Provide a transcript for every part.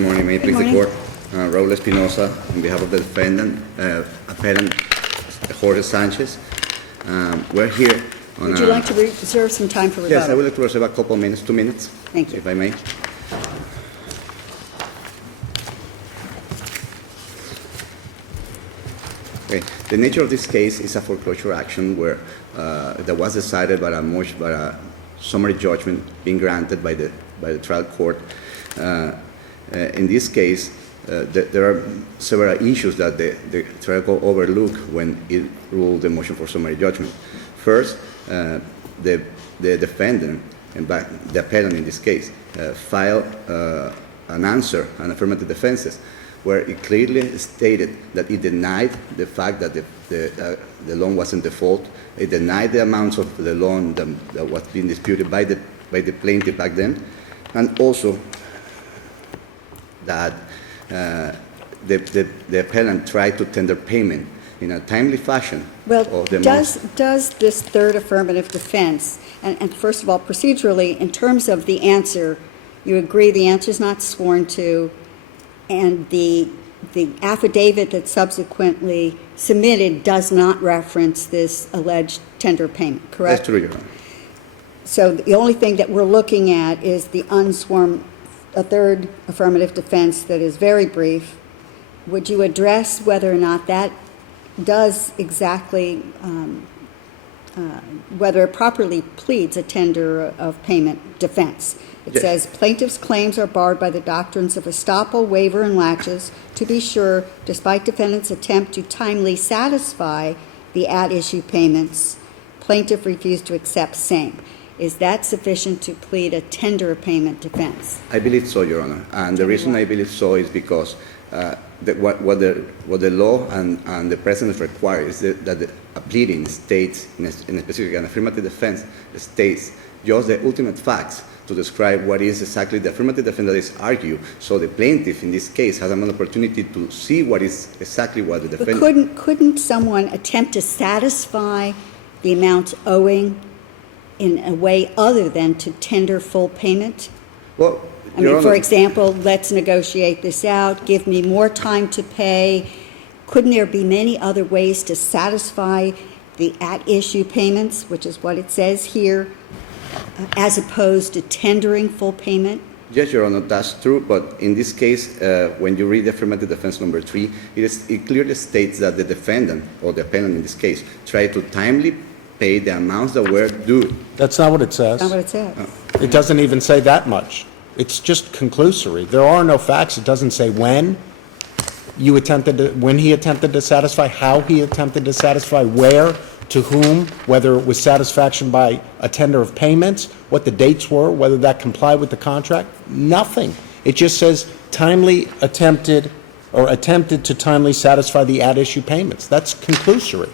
Good morning. May it please the court. Raul Espinosa, on behalf of the defendant, appellant Jorge Sanchez. We're here on Would you like to reserve some time for rebuttal? Yes, I would like to reserve a couple of minutes, 2 minutes. Thank you. If I may. Okay. The nature of this case is a foreclosure action where that was decided by a summary judgment being granted by the trial court. In this case, there are several issues that the trial court overlooked when it ruled the motion for summary judgment. First, the defendant, and the appellant in this case, filed an answer on affirmative defenses where it clearly stated that it denied the fact that the loan was in default. It denied the amounts of the loan that was being disputed by the plaintiff back then, and also that the appellant tried to tender payment in a timely fashion. Well, does this third affirmative defense, and first of all, procedurally, in terms of the answer, you agree the answer is not sworn to, and the affidavit that subsequently submitted does not reference this alleged tender payment, correct? That's true, Your Honor. So the only thing that we're looking at is the unsworn, a third affirmative defense that is very brief. Would you address whether or not that does exactly, whether it properly pleads a tender of payment defense? It Yes. says, plaintiff's claims are barred by the doctrines of estoppel, waiver, and laches. To be sure, despite defendant's attempt to timely satisfy the at-issue payments, plaintiff refused to accept same. Is that sufficient to plead a tender of payment defense? I believe so, Your Honor. And the reason I believe so is because what the law and the precedent require is that a pleading states, in a specific, an affirmative defense states just the ultimate facts to describe what is exactly the affirmative defense that is argued. So the plaintiff, in this case, has an opportunity to see what is exactly what the defendant... But couldn't someone attempt to satisfy the amount owing in a way other than to tender full payment? Well, I mean, for example, let's negotiate this out, give me more time to pay. Couldn't there be many other ways to satisfy the at-issue payments, which is what it says here, as opposed to tendering full payment? Yes, Your Honor, that's true. But in this case, when you read affirmative defense number 3, it clearly states that the defendant, or the appellant in this case, tried to timely pay the amounts that were due. That's not what it says. Not what it says. It doesn't even say that much. It's just conclusory. There are no facts. It doesn't say when he attempted to satisfy, how he attempted to satisfy, where, to whom, whether it was satisfaction by a tender of payments, what the dates were, whether that complied with the contract. Nothing. It just says attempted to timely satisfy the at-issue payments. That's conclusory.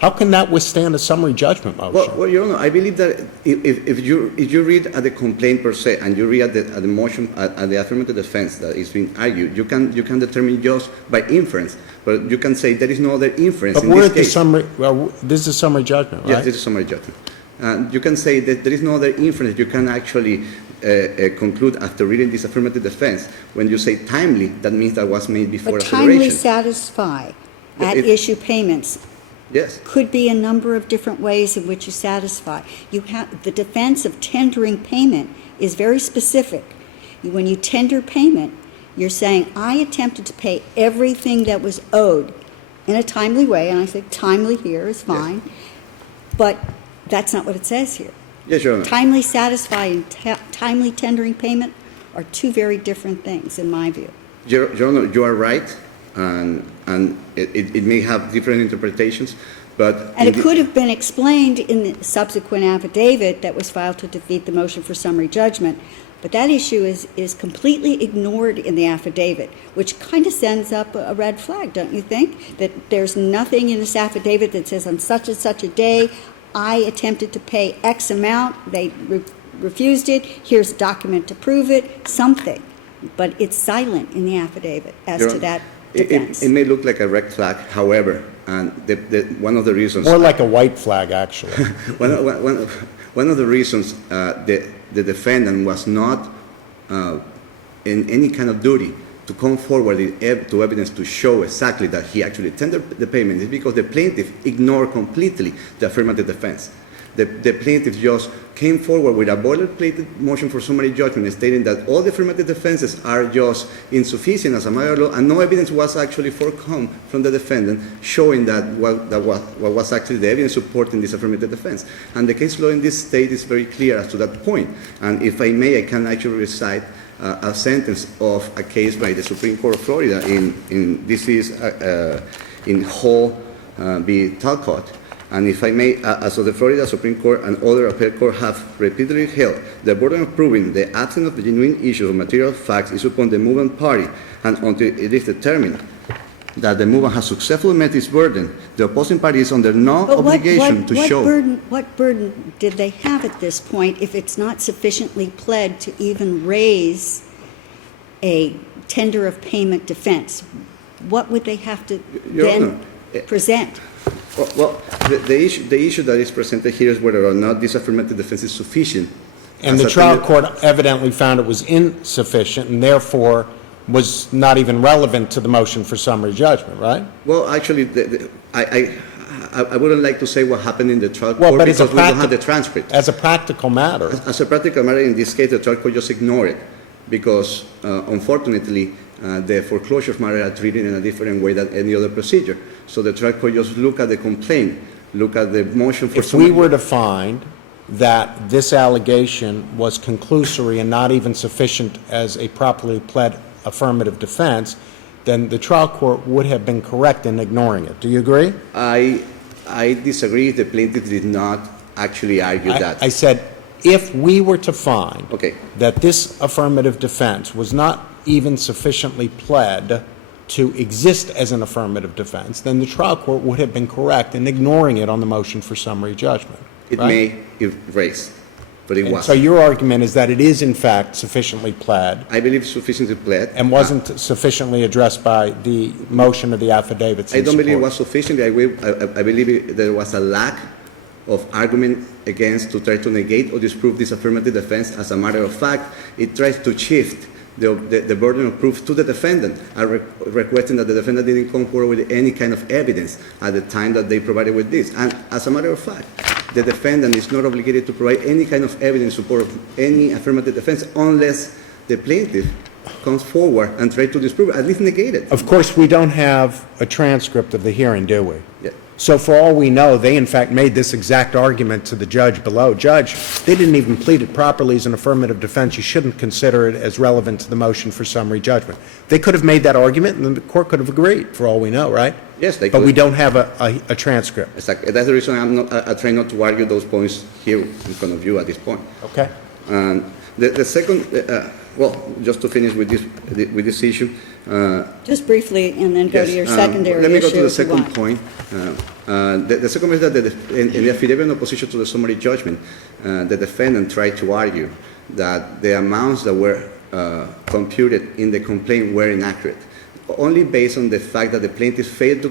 How can that withstand a summary judgment motion? Well, Your Honor, I believe that if you read at the complaint per se and you read at the motion at the affirmative defense that is being argued, you can determine just by inference. But you can say there is no other inference in this case. This is a summary judgment, right? Yes, this is a summary judgment. You can say that there is no other inference you can actually conclude after reading this affirmative defense. When you say timely, that means that was made before But acceleration. timely satisfy at-issue payments Yes. could be a number of different ways in which you satisfy. The defense of tendering payment is very specific. When you tender payment, you're saying, I attempted to pay everything that was owed in a timely way, and I say timely here is fine, but that's not what it says here. Yes, Your Honor. Timely satisfy and timely tendering payment are two very different things, in my view. Your Honor, you are right, and it may have different interpretations, but... And it could have been explained in the subsequent affidavit that was filed to defeat the motion for summary judgment, but that issue is completely ignored in the affidavit, which kind of sends up a red flag, don't you think? That there's nothing in this affidavit that says on such and such a day, I attempted to pay X amount, they refused it, here's a document to prove it, something. But it's silent in the affidavit as to that defense. It may look like a red flag, however, and one of the reasons... More like a white flag, actually. One of the reasons the defendant was not in any kind of duty to come forward to evidence to show exactly that he actually tendered the payment is because the plaintiff ignored completely the affirmative defense. The plaintiff just came forward with a boilerplate motion for summary judgment stating that all the affirmative defenses are just insufficient as a matter of law, and no evidence was actually forthcoming from the defendant showing that what was actually the evidence supporting this affirmative defense. And the case law in this state is very clear as to that point. And if I may, I can actually recite a sentence of a case by the Supreme Court of Florida this is in Hall v. Talcott. And if I may, as of the Florida Supreme Court and other appellate courts have repeatedly held, the burden of proving the absence of genuine issues of material facts is upon the moving party, and until it is determined that the movement has successfully met its burden, the opposing party is under no obligation to show. What burden did they have at this point if it's not sufficiently pled to even raise a tender of payment defense? What would they have to Your then Honor, present? Well, the issue that is presented here is whether or not this affirmative defense is sufficient. And the trial court evidently found it was insufficient and therefore was not even relevant to the motion for summary judgment, right? Well, actually, I wouldn't like to say what happened in the trial court but because we don't have the transcript. As a practical matter. As a practical matter, in this case, the trial court just ignored it because, unfortunately, the foreclosure matter are treated in a different way than any other procedure. So the trial court just look at the complaint, look at the motion for If we were to find that this allegation was conclusory and not even sufficient as a properly pled affirmative defense, then the trial court would have been correct in ignoring it. Do you agree? I disagree. The plaintiff did not actually argue that. I said, if we were to find Okay. that this affirmative defense was not even sufficiently pled to exist as an affirmative defense, then the trial court would have been correct in ignoring it on the motion for summary judgment. It right? may erase, but it And wasn't. so your argument is that it is in fact sufficiently pled I believe sufficiently pled. and wasn't sufficiently addressed by the motion of the affidavits. I in don't believe it support. was sufficient. I believe there was a lack of argument against to try to negate or disprove this affirmative defense. As a matter of fact, it tries to shift the burden of proof to the defendant, requesting that the defendant didn't come forward with any kind of evidence at the time that they provided with this. And as a matter of fact, the defendant is not obligated to provide any kind of evidence in support of any affirmative defense unless the plaintiff comes forward and tries to disprove it, at least negate it. Of course, we don't have a transcript of the hearing, do we? Yeah. So for all we know, they in fact made this exact argument to the judge below. Judge, they didn't even plead it properly as an affirmative defense. You shouldn't consider it as relevant to the motion for summary judgment. They could have made that argument, and the court could have agreed, for all we know, right? Yes, they But could. we don't have a transcript. Exactly. That's the reason I try not to argue those points here in front of you at this point. Okay. The second, just to finish with this issue. Just briefly, and then go to your secondary issue. Let me go to the if you second want. point. The second is that in the affidavit in opposition to the summary judgment, the defendant tried to argue that the amounts that were computed in the complaint were inaccurate, only based on the fact that the plaintiff failed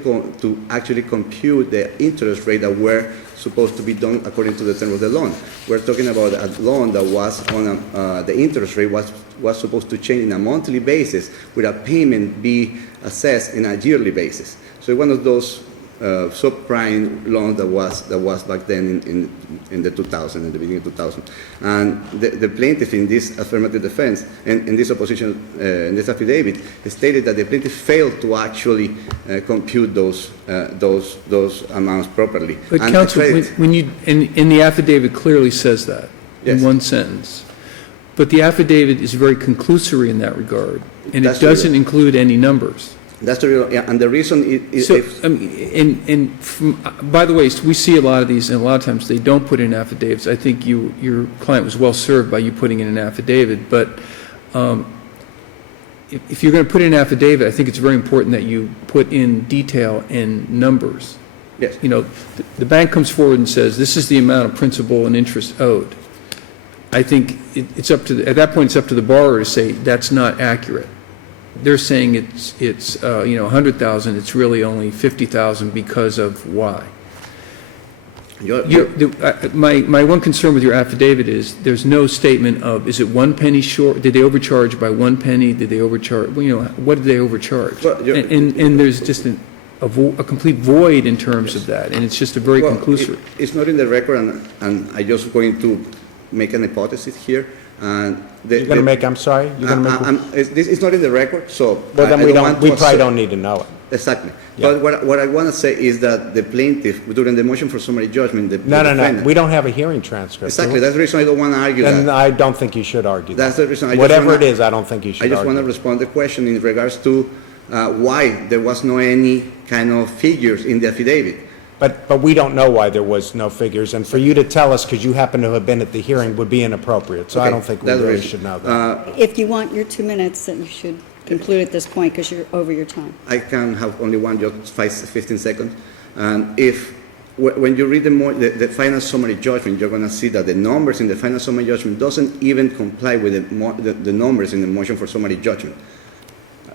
to actually compute the interest rate that were supposed to be done according to the terms of the loan. We're talking about a loan that was on the interest rate was supposed to change in a monthly basis with a payment be assessed in a yearly basis. So one of those subprime loans that was back then in the 2000, in the beginning of 2000. And the plaintiff in this affirmative defense, in this opposition, in this affidavit, stated that the plaintiff failed to actually compute those amounts properly. But And counsel, credit- when you, in the affidavit clearly says that in Yes. one sentence. But the affidavit is very conclusory in that regard, and That's it doesn't true. include any numbers. That's the real, and the reason is So, by the way, we see a lot of these, and a lot of times they don't put in affidavits. I think your client was well served by you putting in an affidavit, but if you're going to put in an affidavit, I think it's very important that you put in detail and numbers. yes. You know, the bank comes forward and says, this is the amount of principal and interest owed. I think it's up to, at that point, it's up to the borrower to say, that's not accurate. They're saying it's 100,000, it's really only 50,000 because of why. My one concern with your affidavit is there's no statement of, is it 1 penny short? Did they overcharge by 1 penny? Did they overcharge? Well, what did they overcharge? Well, and there's just a complete void in terms of that, and it's just a very conclusory. It's not in the record, and I'm just going to make an hypothesis here. You're going to make, I'm sorry? You're going to make? It's not in the record, so. Well, then we probably don't need to know it. Exactly. Yeah. But what I want to say is that the plaintiff, during the motion for summary judgment, the No. defendant. We don't have a hearing transcript. Exactly. That's the reason I don't want to argue Then that. I don't think you should argue That's that. the reason. Whatever it is, I don't think you should I just want to argue. respond to the question in regards to why there was no any kind of figures in the affidavit. But we don't know why there was no figures, and for you to tell us, because you happen to have been at the hearing, would be inappropriate. So I Okay, don't think we that's the really reason. should know that. If you want your 2 minutes, then you should conclude at this point, because you're over your time. I can have only one, just 15 seconds. And when you read the final summary judgment, you're going to see that the numbers in the final summary judgment doesn't even comply with the numbers in the motion for summary judgment.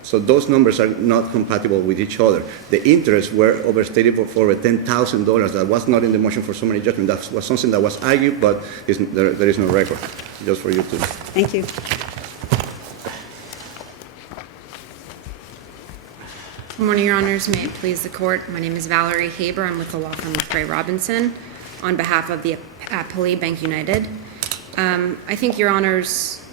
So those numbers are not compatible with each other. The interests were overstated for over $10,000. That was not in the motion for summary judgment. That was something that was argued, but there is no record. Just for you to. Thank you. Good morning, Your Honors. May it please the Court. My name is Valerie Haber. I'm with the law firm of Gray Robinson on behalf of the appellee, Bankunited. I think Your Honors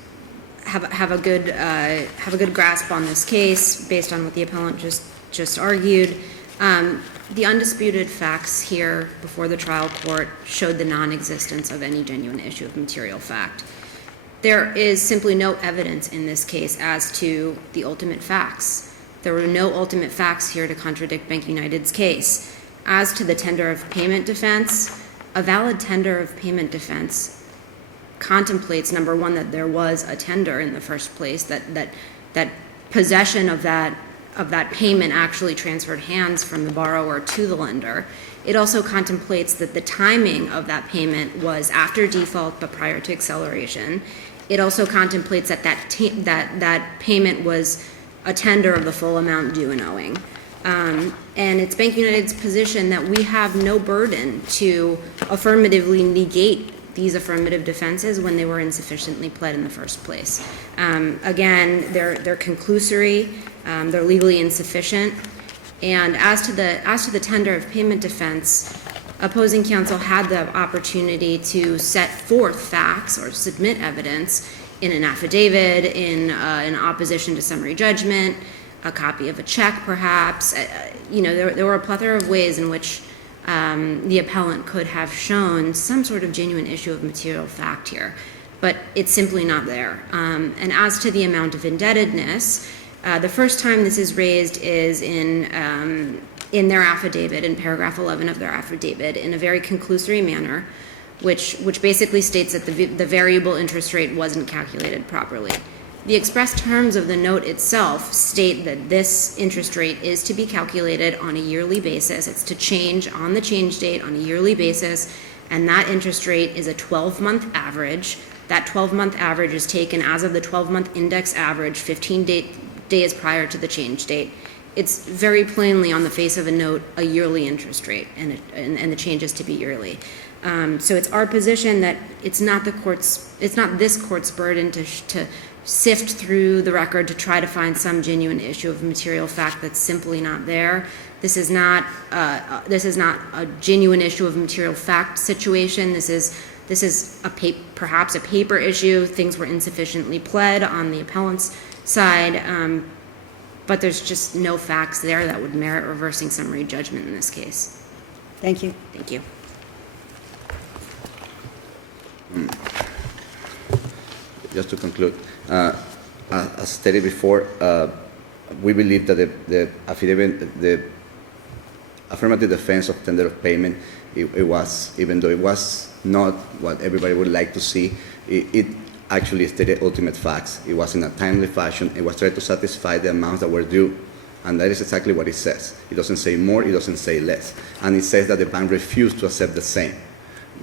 have a good grasp on this case based on what the appellant just argued. The undisputed facts here before the trial court showed the non-existence of any genuine issue of material fact. There is simply no evidence in this case as to the ultimate facts. There were no ultimate facts here to contradict Bankunited's case. As to the tender of payment defense, a valid tender of payment defense contemplates, number one, that there was a tender in the first place, that possession of that payment actually transferred hands from the borrower to the lender. It also contemplates that the timing of that payment was after default but prior to acceleration. It also contemplates that that payment was a tender of the full amount due and owing. And it's Bankunited's position that we have no burden to affirmatively negate these affirmative defenses when they were insufficiently pled in the first place. Again, they're conclusory, they're legally insufficient, and as to the tender of payment defense, opposing counsel had the opportunity to set forth facts or submit evidence in an affidavit, in opposition to summary judgment, a copy of a check perhaps. There were a plethora of ways in which the appellant could have shown some sort of genuine issue of material fact here, but it's simply not there. And as to the amount of indebtedness, the first time this is raised is in their affidavit, in paragraph 11 of their affidavit, in a very conclusory manner, which basically states that the variable interest rate wasn't calculated properly. The express terms of the note itself state that this interest rate is to be calculated on a yearly basis. It's to change on the change date on a yearly basis, and that interest rate is a 12-month average. That 12-month average is taken as of the 12-month index average 15 days prior to the change date. It's very plainly on the face of a note a yearly interest rate, and the change is to be yearly. So it's our position that it's not this court's burden to sift through the record to try to find some genuine issue of material fact that's simply not there. This is not a genuine issue of material fact situation. This is perhaps a paper issue. Things were insufficiently pled on the appellant's side, but there's just no facts there that would merit reversing summary judgment in this case. Thank you. Thank you. Just to conclude, as stated before, we believe that the affidavit, the affirmative defense of tender of payment, it was, even though it was not what everybody would like to see, it actually stated ultimate facts. It was in a timely fashion. It was trying to satisfy the amounts that were due, and that is exactly what it says. It doesn't say more, it doesn't say less, and it says that the bank refused to accept the same.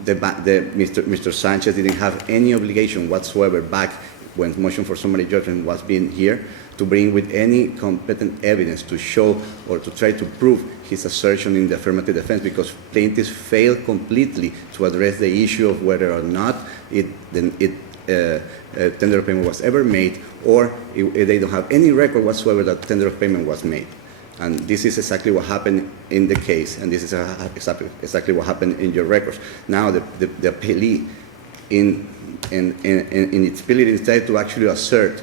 Mr. Sanchez didn't have any obligation whatsoever back when motion for summary judgment was being here, to bring with any competent evidence to show or to try to prove his assertion in the affirmative defense, because plaintiffs failed completely to address the issue of whether or not tender of payment was ever made, or they don't have any record whatsoever that tender of payment was made. And this is exactly what happened in the case, and this is exactly what happened in your records. Now the appellee, in its ability instead to actually assert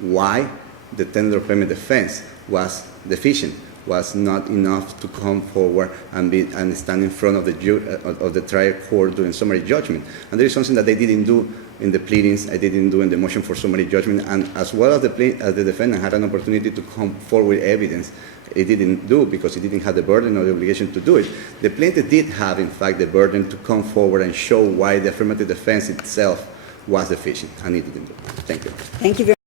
why the tender of payment defense was deficient, was not enough to come forward and stand in front of the trial court during summary judgment. And there is something that they didn't do in the pleadings, I didn't do in the motion for summary judgment, and as well as the defendant had an opportunity to come forward with evidence, it didn't do because he didn't have the burden or the obligation to do it. The plaintiff did have, in fact, the burden to come forward and show why the affirmative defense itself was deficient, and it didn't do it. Thank you. Thank you very